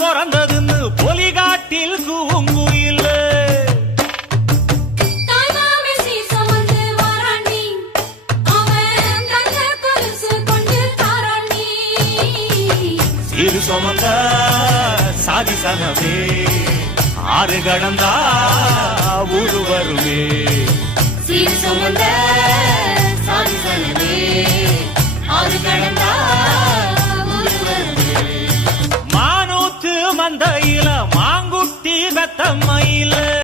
பிறந்ததுன்னு பொலிகாட்டில் கூங்குயில் சீரு சுமந்த சாதி சனமே ஆறு கடந்தா ஊரு வருமே சீரு சுமந்த சாதி சனமே ஆறு கடந்தா ஊரு வருமே மானூத்து மந்தையில மாங்குட்டி பெத்தம்மையில